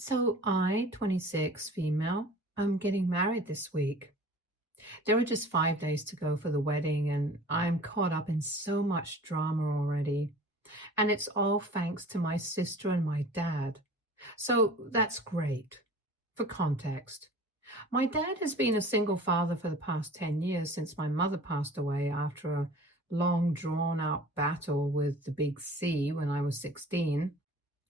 So I, 26, female, I'm getting married this week. There are just 5 days to go for the wedding, and I'm caught up in so much drama already. And it's all thanks to my sister and my dad. So that's great. For context, my dad has been a single father for the past 10 years since my mother passed away after a long, drawn out battle with the big C when I was 16.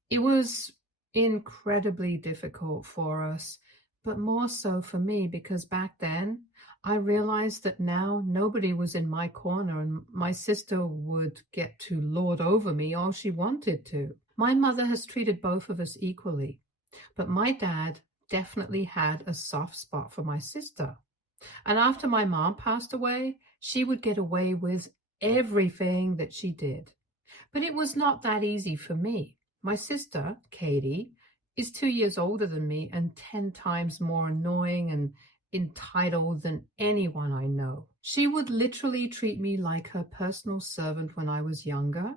It was incredibly difficult for us, but more so for me because back then I realized that now nobody was in my corner and my sister would get to lord over me all she wanted to. My mother has treated both of us equally, but my dad definitely had a soft spot for my sister. And after my mom passed away, she would get away with everything that she did. But it was not that easy for me. My sister, Katie, is 2 years older than me and 10 times more annoying and entitled than anyone I know. She would literally treat me like her personal servant when I was younger.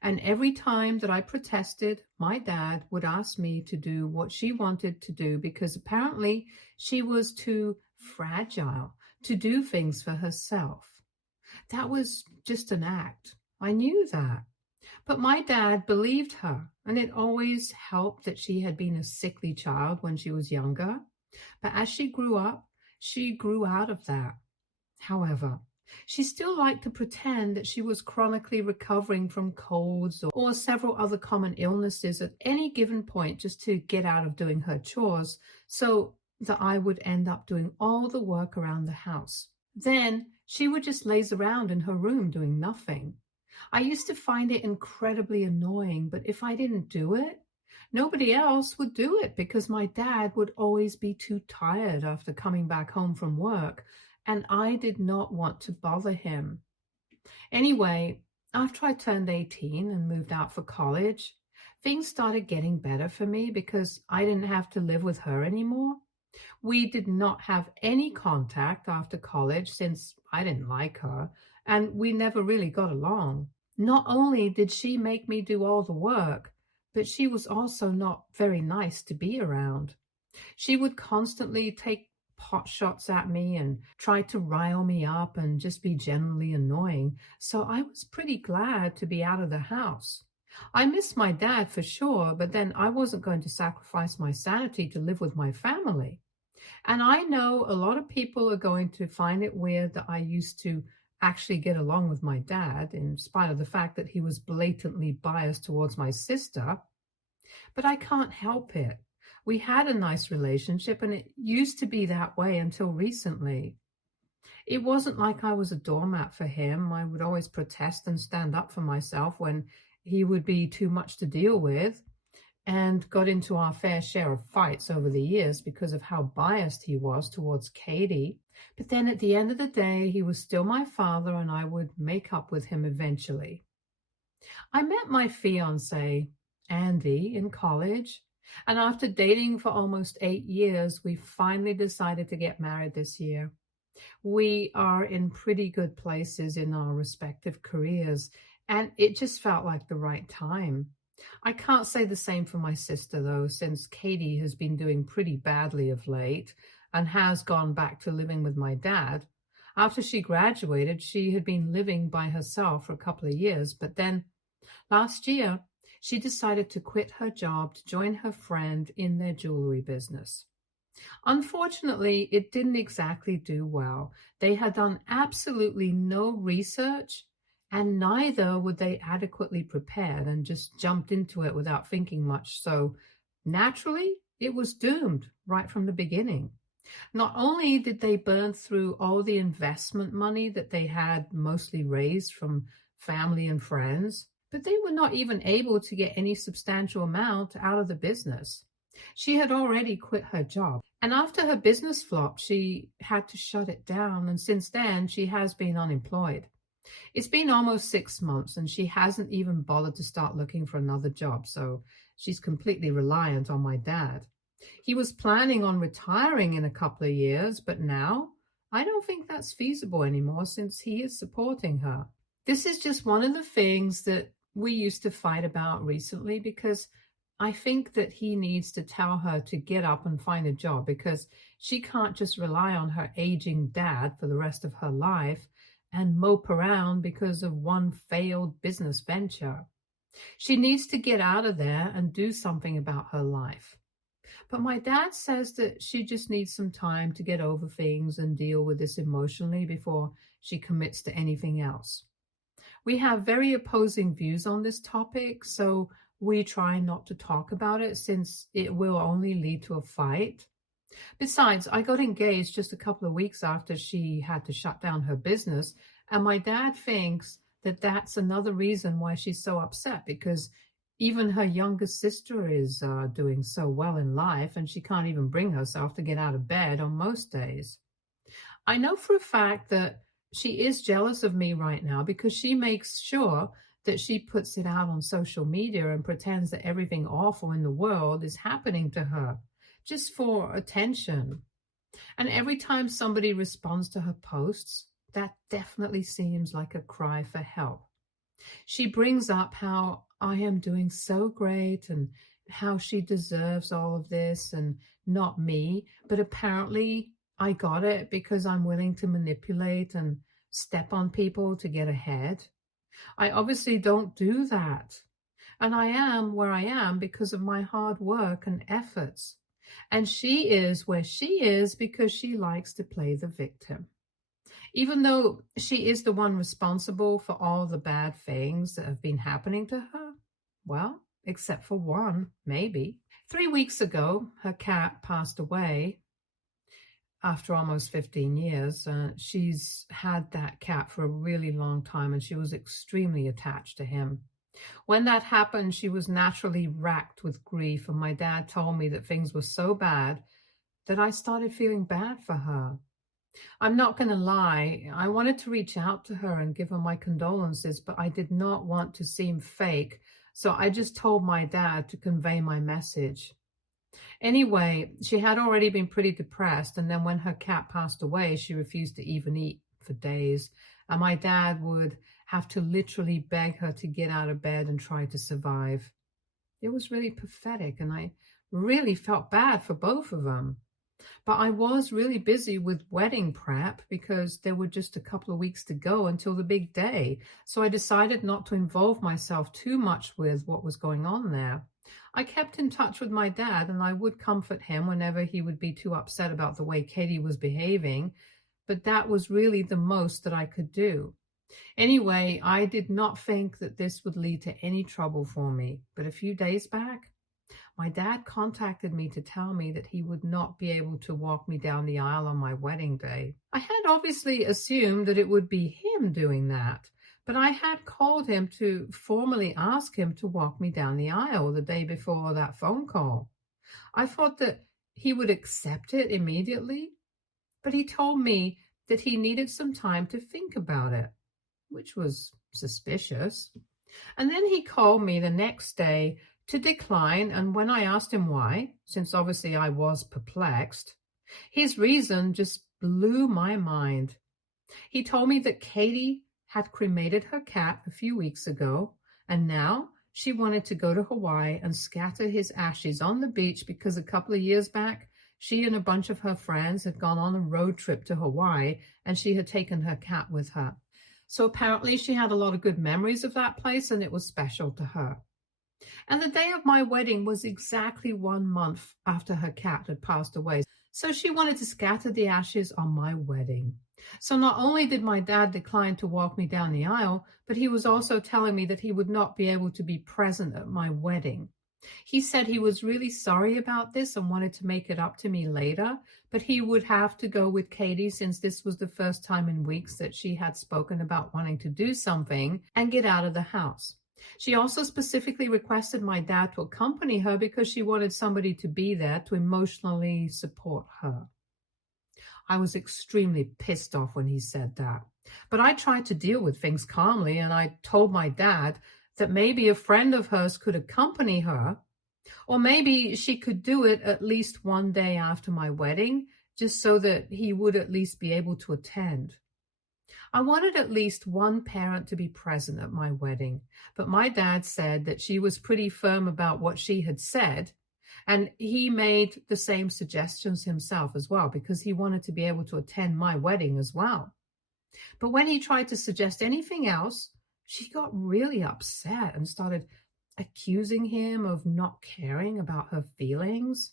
And every time that I protested, my dad would ask me to do what she wanted to do because apparently she was too fragile to do things for herself. That was just an act. I knew that. But my dad believed her, and it always helped that she had been a sickly child when she was younger. But as she grew up, she grew out of that. However, she still liked to pretend that she was chronically recovering from colds or several other common illnesses at any given point just to get out of doing her chores, so that I would end up doing all the work around the house. Then she would just laze around in her room doing nothing. I used to find it incredibly annoying, but if I didn't do it, nobody else would do it because my dad would always be too tired after coming back home from work, and I did not want to bother him. Anyway, after I turned 18 and moved out for college, things started getting better for me because I didn't have to live with her anymore. We did not have any contact after college since I didn't like her, and we never really got along. Not only did she make me do all the work, but she was also not very nice to be around. She would constantly take pot shots at me and try to rile me up and just be generally annoying, so I was pretty glad to be out of the house. I miss my dad for sure, but then I wasn't going to sacrifice my sanity to live with my family. And I know a lot of people are going to find it weird that I used to actually get along with my dad, in spite of the fact that he was blatantly biased towards my sister. But I can't help it. We had a nice relationship, and it used to be that way until recently. It wasn't like I was a doormat for him. I would always protest and stand up for myself when he would be too much to deal with, and got into our fair share of fights over the years because of how biased he was towards Katie. But then at the end of the day, he was still my father, and I would make up with him eventually. I met my fiance, Andy, in college, and after dating for almost 8 years, we finally decided to get married this year. We are in pretty good places in our respective careers, and it just felt like the right time. I can't say the same for my sister, though, since Katie has been doing pretty badly of late and has gone back to living with my dad. After she graduated, she had been living by herself for a couple of years, but then last year, she decided to quit her job to join her friend in their jewelry business. Unfortunately, it didn't exactly do well. They had done absolutely no research, and neither were they adequately prepared and just jumped into it without thinking much. So naturally, it was doomed right from the beginning. Not only did they burn through all the investment money that they had mostly raised from family and friends, but they were not even able to get any substantial amount out of the business. She had already quit her job, and after her business flopped, she had to shut it down, and since then, she has been unemployed. It's been almost 6 months, and she hasn't even bothered to start looking for another job, so she's completely reliant on my dad. He was planning on retiring in a couple of years, but now I don't think that's feasible anymore since he is supporting her. This is just one of the things that we used to fight about recently because I think that he needs to tell her to get up and find a job because she can't just rely on her aging dad for the rest of her life and mope around because of one failed business venture. She needs to get out of there and do something about her life. But my dad says that she just needs some time to get over things and deal with this emotionally before she commits to anything else. We have very opposing views on this topic, so we try not to talk about it since it will only lead to a fight. Besides, I got engaged just a couple of weeks after she had to shut down her business, and my dad thinks that that's another reason why she's so upset because even her younger sister is doing so well in life, and she can't even bring herself to get out of bed on most days. I know for a fact that she is jealous of me right now because she makes sure that she puts it out on social media and pretends that everything awful in the world is happening to her just for attention. And every time somebody responds to her posts, that definitely seems like a cry for help. She brings up how I am doing so great and how she deserves all of this and not me. But apparently, I got it because I'm willing to manipulate and step on people to get ahead. I obviously don't do that. And I am where I am because of my hard work and efforts. And she is where she is because she likes to play the victim. Even though she is the one responsible for all the bad things that have been happening to her, well, except for one, maybe. 3 weeks ago, her cat passed away after almost 15 years. She's had that cat for a really long time and she was extremely attached to him. When that happened, she was naturally racked with grief, and my dad told me that things were so bad that I started feeling bad for her. I'm not going to lie, I wanted to reach out to her and give her my condolences, but I did not want to seem fake, so I just told my dad to convey my message. Anyway, she had already been pretty depressed, and then when her cat passed away, she refused to even eat for days, and my dad would have to literally beg her to get out of bed and try to survive. It was really pathetic, and I really felt bad for both of them. But I was really busy with wedding prep because there were just a couple of weeks to go until the big day. So I decided not to involve myself too much with what was going on there. I kept in touch with my dad and I would comfort him whenever he would be too upset about the way Katie was behaving, but that was really the most that I could do. Anyway, I did not think that this would lead to any trouble for me, but a few days back, my dad contacted me to tell me that he would not be able to walk me down the aisle on my wedding day. I had obviously assumed that it would be him doing that, but I had called him to formally ask him to walk me down the aisle the day before that phone call. I thought that he would accept it immediately, but he told me that he needed some time to think about it, which was suspicious. And then he called me the next day to decline, and when I asked him why, since obviously I was perplexed, his reason just blew my mind. He told me that Katie had cremated her cat a few weeks ago, and now she wanted to go to Hawaii and scatter his ashes on the beach because a couple of years back, she and a bunch of her friends had gone on a road trip to Hawaii, and she had taken her cat with her. So apparently she had a lot of good memories of that place, and it was special to her. And the day of my wedding was exactly 1 month after her cat had passed away. So she wanted to scatter the ashes on my wedding. So not only did my dad decline to walk me down the aisle, but he was also telling me that he would not be able to be present at my wedding. He said he was really sorry about this and wanted to make it up to me later, but he would have to go with Katie since this was the first time in weeks that she had spoken about wanting to do something and get out of the house. She also specifically requested my dad to accompany her because she wanted somebody to be there to emotionally support her. I was extremely pissed off when he said that. But I tried to deal with things calmly, and I told my dad that maybe a friend of hers could accompany her, or maybe she could do it at least one day after my wedding, just so that he would at least be able to attend. I wanted at least one parent to be present at my wedding, but my dad said that she was pretty firm about what she had said, and he made the same suggestions himself as well because he wanted to be able to attend my wedding as well. But when he tried to suggest anything else, she got really upset and started accusing him of not caring about her feelings.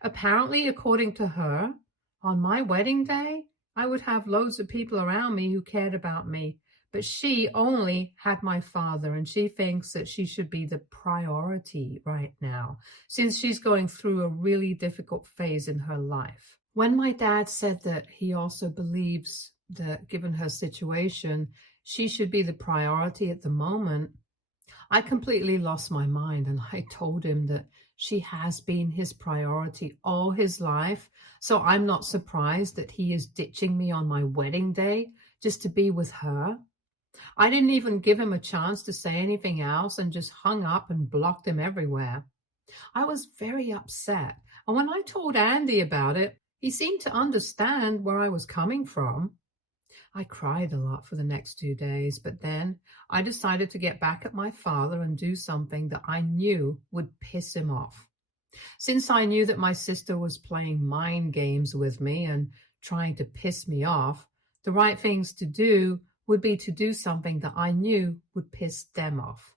Apparently, according to her, on my wedding day, I would have loads of people around me who cared about me, but she only had my father, and she thinks that she should be the priority right now, since she's going through a really difficult phase in her life. When my dad said that he also believes that given her situation, she should be the priority at the moment, I completely lost my mind and I told him that she has been his priority all his life. So I'm not surprised that he is ditching me on my wedding day just to be with her. I didn't even give him a chance to say anything else and just hung up and blocked him everywhere. I was very upset. And when I told Andy about it, he seemed to understand where I was coming from. I cried a lot for the next 2 days, but then I decided to get back at my father and do something that I knew would piss him off. Since I knew that my sister was playing mind games with me and trying to piss me off, the right things to do would be to do something that I knew would piss them off.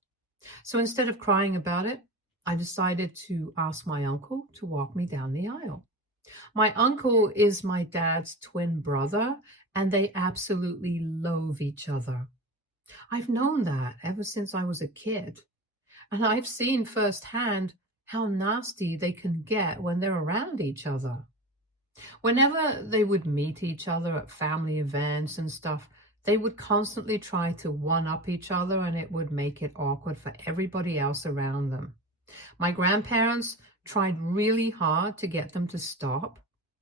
So instead of crying about it, I decided to ask my uncle to walk me down the aisle. My uncle is my dad's twin brother, and they absolutely loathe each other. I've known that ever since I was a kid, and I've seen firsthand how nasty they can get when they're around each other. Whenever they would meet each other at family events and stuff, they would constantly try to one-up each other, and it would make it awkward for everybody else around them. My grandparents tried really hard to get them to stop,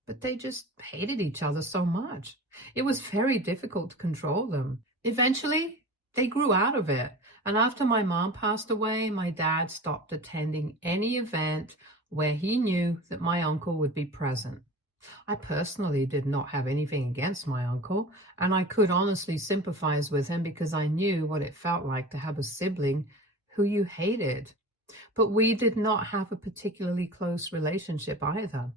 but they just hated each other so much. It was very difficult to control them. Eventually, they grew out of it. And after my mom passed away, my dad stopped attending any event where he knew that my uncle would be present. I personally did not have anything against my uncle, and I could honestly sympathize with him because I knew what it felt like to have a sibling who you hated. But we did not have a particularly close relationship either.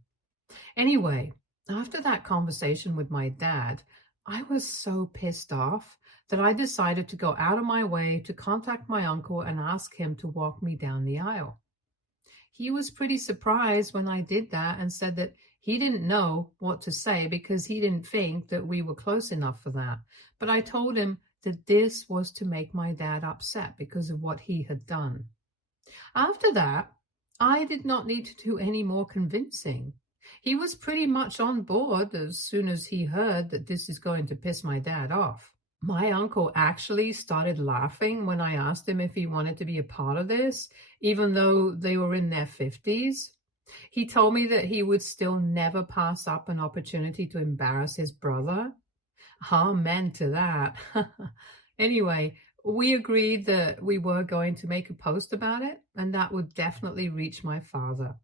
Anyway, after that conversation with my dad, I was so pissed off that I decided to go out of my way to contact my uncle and ask him to walk me down the aisle. He was pretty surprised when I did that and said that he didn't know what to say because he didn't think that we were close enough for that. But I told him that this was to make my dad upset because of what he had done. After that, I did not need to do any more convincing. He was pretty much on board as soon as he heard that this is going to piss my dad off. My uncle actually started laughing when I asked him if he wanted to be a part of this, even though they were in their 50s. He told me that he would still never pass up an opportunity to embarrass his brother. Amen to that. Anyway, we agreed that we were going to make a post about it, and that would definitely reach my father.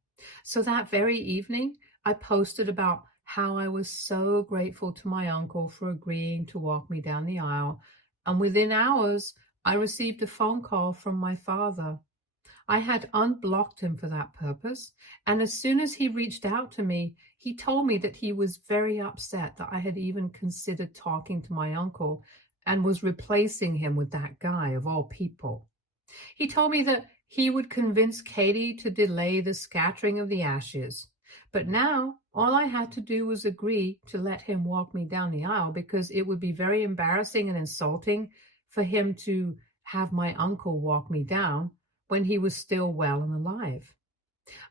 So that very evening, I posted about how I was so grateful to my uncle for agreeing to walk me down the aisle, and within hours, I received a phone call from my father. I had unblocked him for that purpose, and as soon as he reached out to me, he told me that he was very upset that I had even considered talking to my uncle and was replacing him with that guy of all people. He told me that he would convince Katie to delay the scattering of the ashes. But now all I had to do was agree to let him walk me down the aisle because it would be very embarrassing and insulting for him to have my uncle walk me down when he was still well and alive.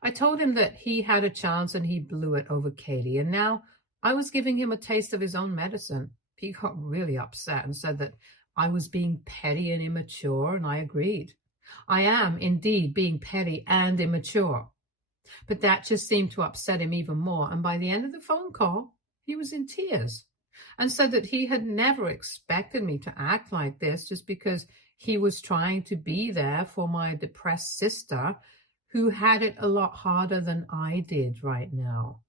I told him that he had a chance and he blew it over Katie, and now I was giving him a taste of his own medicine. He got really upset and said that I was being petty and immature, and I agreed. I am indeed being petty and immature. But that just seemed to upset him even more, and by the end of the phone call, he was in tears and said that he had never expected me to act like this just because he was trying to be there for my depressed sister who had it a lot harder than I did right now.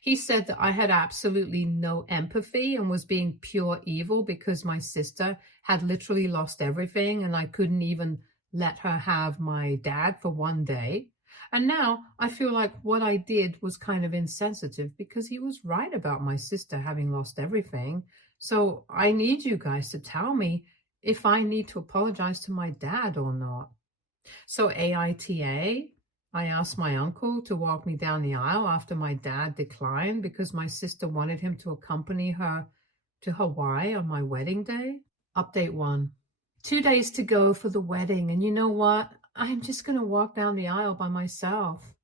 He said that I had absolutely no empathy and was being pure evil because my sister had literally lost everything and I couldn't even let her have my dad for one day. And now I feel like what I did was kind of insensitive because he was right about my sister having lost everything. So I need you guys to tell me if I need to apologize to my dad or not. So AITA, I asked my uncle to walk me down the aisle after my dad declined because my sister wanted him to accompany her to Hawaii on my wedding day. Update one. 2 days to go for the wedding. And you know what? I'm just going to walk down the aisle by myself.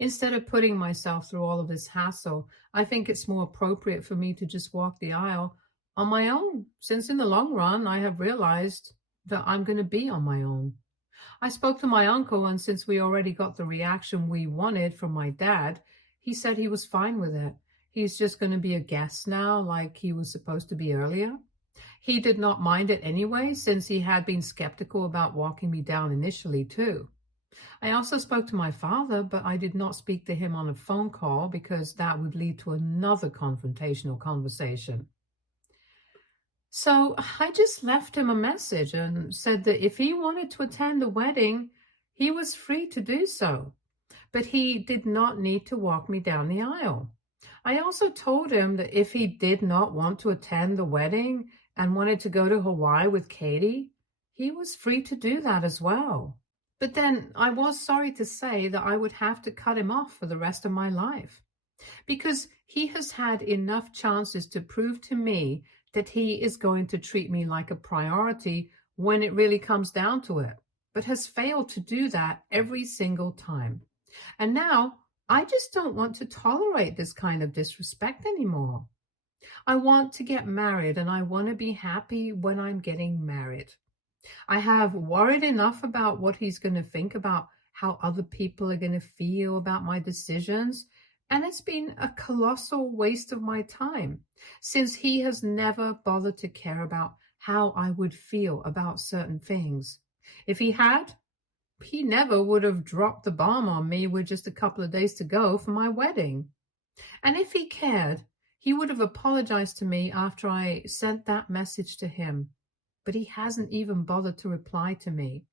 Instead of putting myself through all of this hassle, I think it's more appropriate for me to just walk the aisle on my own, since in the long run, I have realized that I'm going to be on my own. I spoke to my uncle, and since we already got the reaction we wanted from my dad, he said he was fine with it. He's just going to be a guest now, like he was supposed to be earlier. He did not mind it anyway, since he had been skeptical about walking me down initially, too. I also spoke to my father, but I did not speak to him on a phone call because that would lead to another confrontational conversation. So I just left him a message and said that if he wanted to attend the wedding, he was free to do so, but he did not need to walk me down the aisle. I also told him that if he did not want to attend the wedding and wanted to go to Hawaii with Katie, he was free to do that as well. But then I was sorry to say that I would have to cut him off for the rest of my life, because he has had enough chances to prove to me that he is going to treat me like a priority when it really comes down to it, but has failed to do that every single time. And now I just don't want to tolerate this kind of disrespect anymore. I want to get married and I want to be happy when I'm getting married. I have worried enough about what he's going to think about how other people are going to feel about my decisions. And it's been a colossal waste of my time since he has never bothered to care about how I would feel about certain things. If he had, he never would have dropped the bomb on me with just a couple of days to go for my wedding. And if he cared, he would have apologized to me after I sent that message to him. But he hasn't even bothered to reply to me.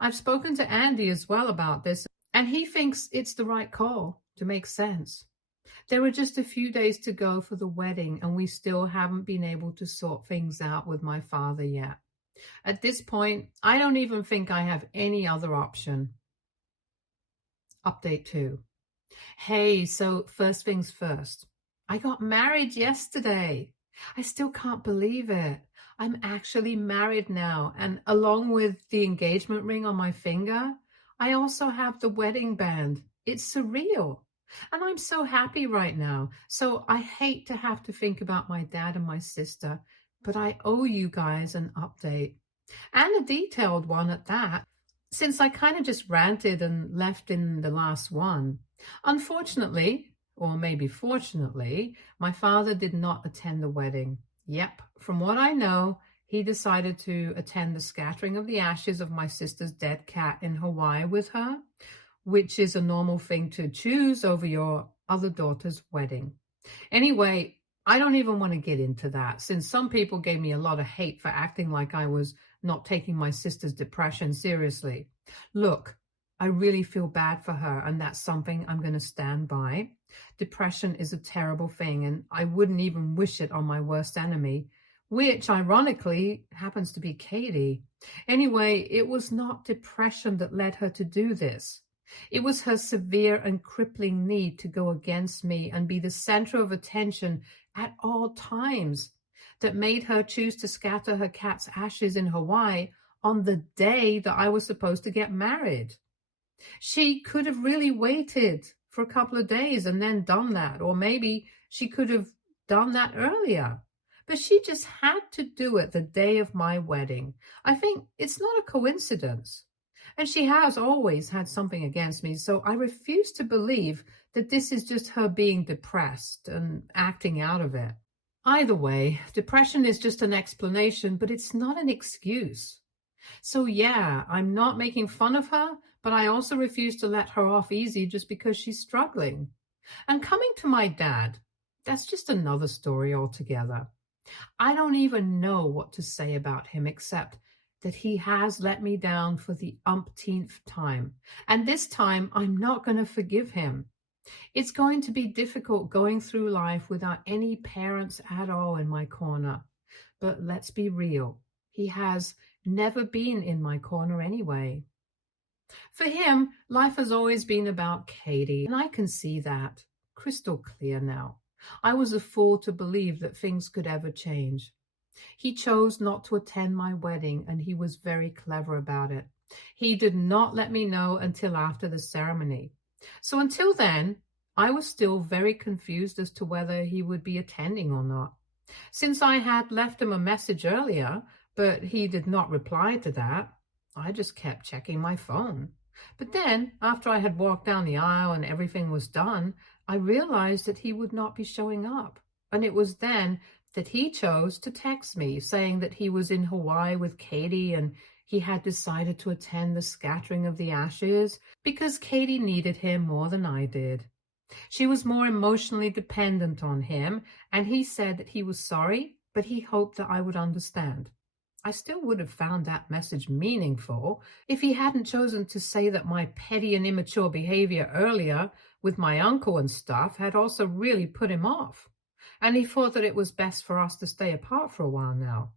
I've spoken to Andy as well about this, and he thinks it's the right call to make sense. There are just a few days to go for the wedding, and we still haven't been able to sort things out with my father yet. At this point, I don't even think I have any other option. Update 2. Hey, so first things first. I got married yesterday. I still can't believe it. I'm actually married now, and along with the engagement ring on my finger, I also have the wedding band. It's surreal. And I'm so happy right now. So I hate to have to think about my dad and my sister, but I owe you guys an update, and a detailed one at that, since I kind of just ranted and left in the last one. Unfortunately, or maybe fortunately, my father did not attend the wedding. Yep, from what I know, he decided to attend the scattering of the ashes of my sister's dead cat in Hawaii with her, which is a normal thing to choose over your other daughter's wedding. Anyway, I don't even want to get into that, since some people gave me a lot of hate for acting like I was not taking my sister's depression seriously. Look, I really feel bad for her, and that's something I'm going to stand by. Depression is a terrible thing, and I wouldn't even wish it on my worst enemy, which ironically happens to be Katie. Anyway, it was not depression that led her to do this. It was her severe and crippling need to go against me and be the center of attention at all times that made her choose to scatter her cat's ashes in Hawaii on the day that I was supposed to get married. She could have really waited for a couple of days and then done that, or maybe she could have done that earlier. But she just had to do it the day of my wedding. I think it's not a coincidence. And she has always had something against me, so I refuse to believe that this is just her being depressed and acting out of it. Either way, depression is just an explanation, but it's not an excuse. So yeah, I'm not making fun of her, but I also refuse to let her off easy just because she's struggling. And coming to my dad, that's just another story altogether. I don't even know what to say about him except that he has let me down for the umpteenth time. And this time, I'm not going to forgive him. It's going to be difficult going through life without any parents at all in my corner. But let's be real, he has never been in my corner anyway. For him, life has always been about Katie, and I can see that crystal clear now. I was a fool to believe that things could ever change. He chose not to attend my wedding, and he was very clever about it. He did not let me know until after the ceremony. So until then, I was still very confused as to whether he would be attending or not. Since I had left him a message earlier, but he did not reply to that, I just kept checking my phone. But then, after I had walked down the aisle and everything was done, I realized that he would not be showing up. And it was then that he chose to text me saying that he was in Hawaii with Katie and he had decided to attend the scattering of the ashes because Katie needed him more than I did. She was more emotionally dependent on him, and he said that he was sorry, but he hoped that I would understand. I still would have found that message meaningful if he hadn't chosen to say that my petty and immature behavior earlier with my uncle and stuff had also really put him off. And he thought that it was best for us to stay apart for a while now.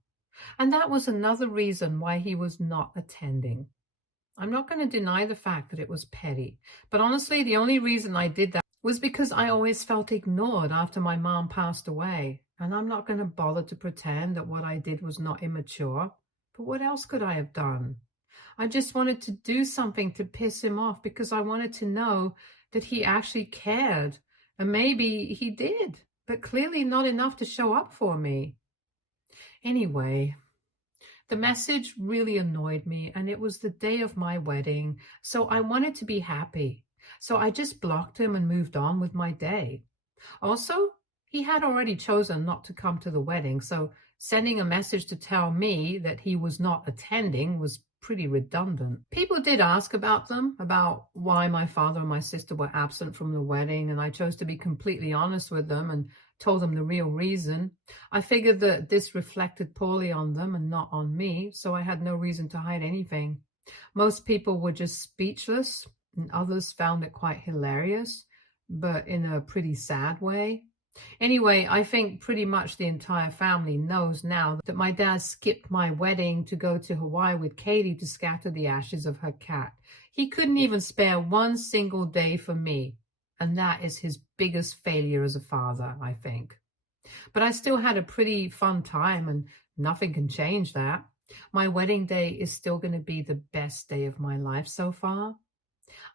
And that was another reason why he was not attending. I'm not going to deny the fact that it was petty, but honestly, the only reason I did that was because I always felt ignored after my mom passed away. And I'm not going to bother to pretend that what I did was not immature. But what else could I have done? I just wanted to do something to piss him off because I wanted to know that he actually cared. And maybe he did, but clearly not enough to show up for me. Anyway, the message really annoyed me, and it was the day of my wedding, so I wanted to be happy. So I just blocked him and moved on with my day. Also, he had already chosen not to come to the wedding, so sending a message to tell me that he was not attending was pretty redundant. People did ask about why my father and my sister were absent from the wedding, and I chose to be completely honest with them and told them the real reason. I figured that this reflected poorly on them and not on me, so I had no reason to hide anything. Most people were just speechless, and others found it quite hilarious, but in a pretty sad way. Anyway, I think pretty much the entire family knows now that my dad skipped my wedding to go to Hawaii with Katie to scatter the ashes of her cat. He couldn't even spare one single day for me, and that is his biggest failure as a father, I think. But I still had a pretty fun time, and nothing can change that. My wedding day is still going to be the best day of my life so far.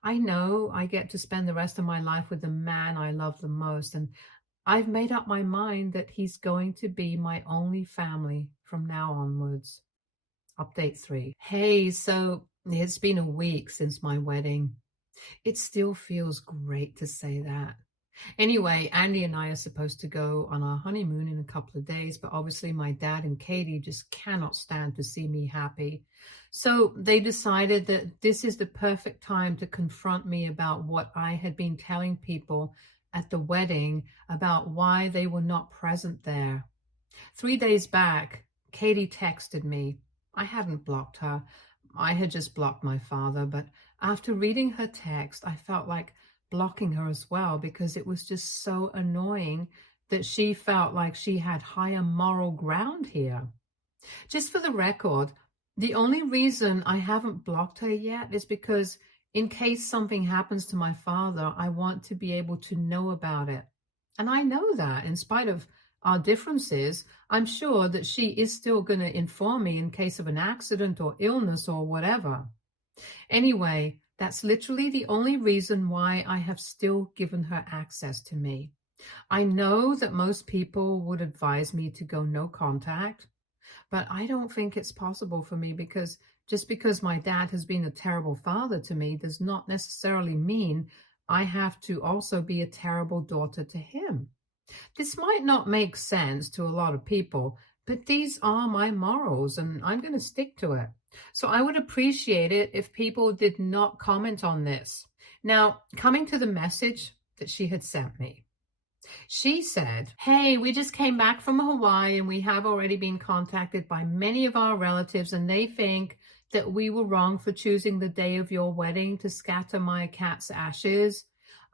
I know I get to spend the rest of my life with the man I love the most, and I've made up my mind that he's going to be my only family from now onwards. Update 3. Hey, so it's been a week since my wedding. It still feels great to say that. Anyway, Andy and I are supposed to go on our honeymoon in a couple of days, but obviously my dad and Katie just cannot stand to see me happy. So they decided that this is the perfect time to confront me about what I had been telling people at the wedding about why they were not present there. 3 days back, Katie texted me. I hadn't blocked her. I had just blocked my father, but after reading her text, I felt like blocking her as well because it was just so annoying that she felt like she had higher moral ground here. Just for the record, the only reason I haven't blocked her yet is because in case something happens to my father, I want to be able to know about it. And I know that in spite of our differences, I'm sure that she is still going to inform me in case of an accident or illness or whatever. Anyway, that's literally the only reason why I have still given her access to me. I know that most people would advise me to go no contact, but I don't think it's possible for me because just because my dad has been a terrible father to me does not necessarily mean I have to also be a terrible daughter to him. This might not make sense to a lot of people, but these are my morals and I'm going to stick to it. So I would appreciate it if people did not comment on this. Now, coming to the message that she had sent me. She said, "Hey, we just came back from Hawaii and we have already been contacted by many of our relatives, and they think that we were wrong for choosing the day of your wedding to scatter my cat's ashes.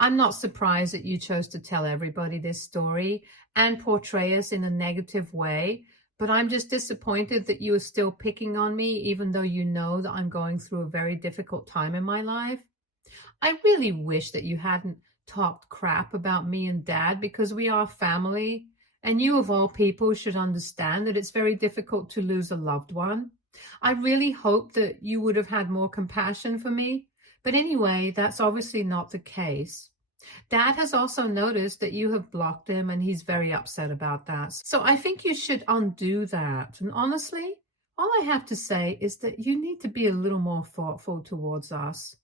I'm not surprised that you chose to tell everybody this story and portray us in a negative way, but I'm just disappointed that you are still picking on me, even though you know that I'm going through a very difficult time in my life. I really wish that you hadn't talked crap about me and Dad because we are family, and you, of all people, should understand that it's very difficult to lose a loved one. I really hope that you would have had more compassion for me, but anyway, that's obviously not the case. Dad has also noticed that you have blocked him, and he's very upset about that. So I think you should undo that. And honestly, all I have to say is that you need to be a little more thoughtful towards us.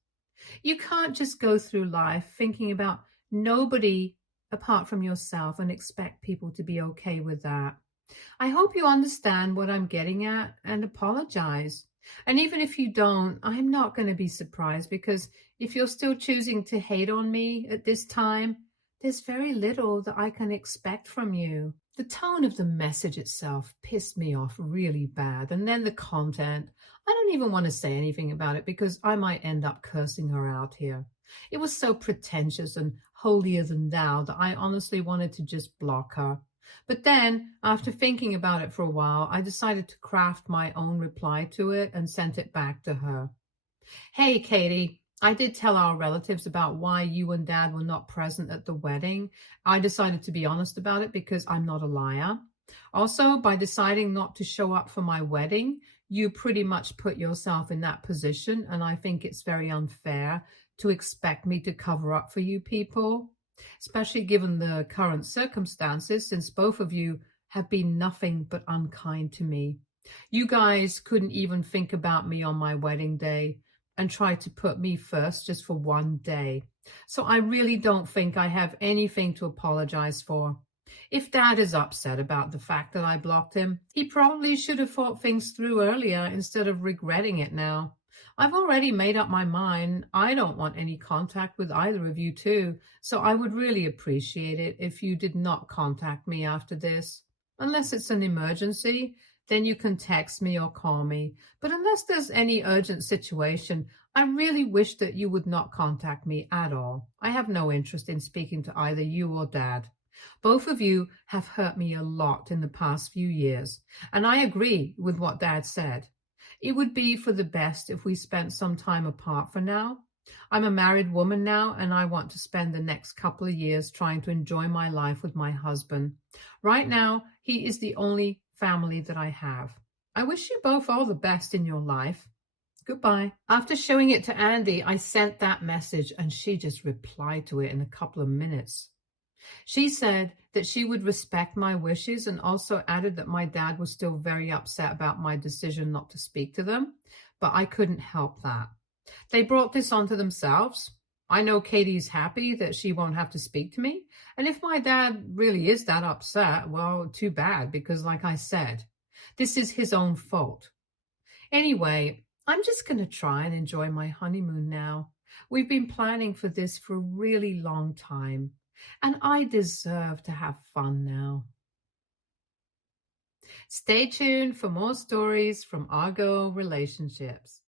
You can't just go through life thinking about nobody apart from yourself and expect people to be okay with that. I hope you understand what I'm getting at and apologize. And even if you don't, I'm not going to be surprised, because if you're still choosing to hate on me at this time, there's very little that I can expect from you. The tone of the message itself pissed me off really bad. And then the content, I don't even want to say anything about it because I might end up cursing her out here. It was so pretentious and holier than thou that I honestly wanted to just block her. But then, after thinking about it for a while, I decided to craft my own reply to it and sent it back to her. "Hey, Katie, I did tell our relatives about why you and Dad were not present at the wedding. I decided to be honest about it because I'm not a liar. Also, by deciding not to show up for my wedding, you pretty much put yourself in that position, and I think it's very unfair to expect me to cover up for you people, especially given the current circumstances, since both of you have been nothing but unkind to me. You guys couldn't even think about me on my wedding day and tried to put me first just for one day. So I really don't think I have anything to apologize for. If Dad is upset about the fact that I blocked him, he probably should have thought things through earlier instead of regretting it now. I've already made up my mind. I don't want any contact with either of you two, so I would really appreciate it if you did not contact me after this. Unless it's an emergency, then you can text me or call me. But unless there's any urgent situation, I really wish that you would not contact me at all. I have no interest in speaking to either you or Dad. Both of you have hurt me a lot in the past few years, and I agree with what Dad said. It would be for the best if we spent some time apart for now. I'm a married woman now, and I want to spend the next couple of years trying to enjoy my life with my husband. Right now, he is the only family that I have. I wish you both all the best in your life. Goodbye." After showing it to Andy, I sent that message, and she just replied to it in a couple of minutes. She said that she would respect my wishes and also added that my dad was still very upset about my decision not to speak to them, but I couldn't help that. They brought this onto themselves. I know Katie's happy that she won't have to speak to me. And if my dad really is that upset, well, too bad, because like I said, this is his own fault. Anyway, I'm just going to try and enjoy my honeymoon now. We've been planning for this for a really long time, and I deserve to have fun now. Stay tuned for more stories from Argo Relationships.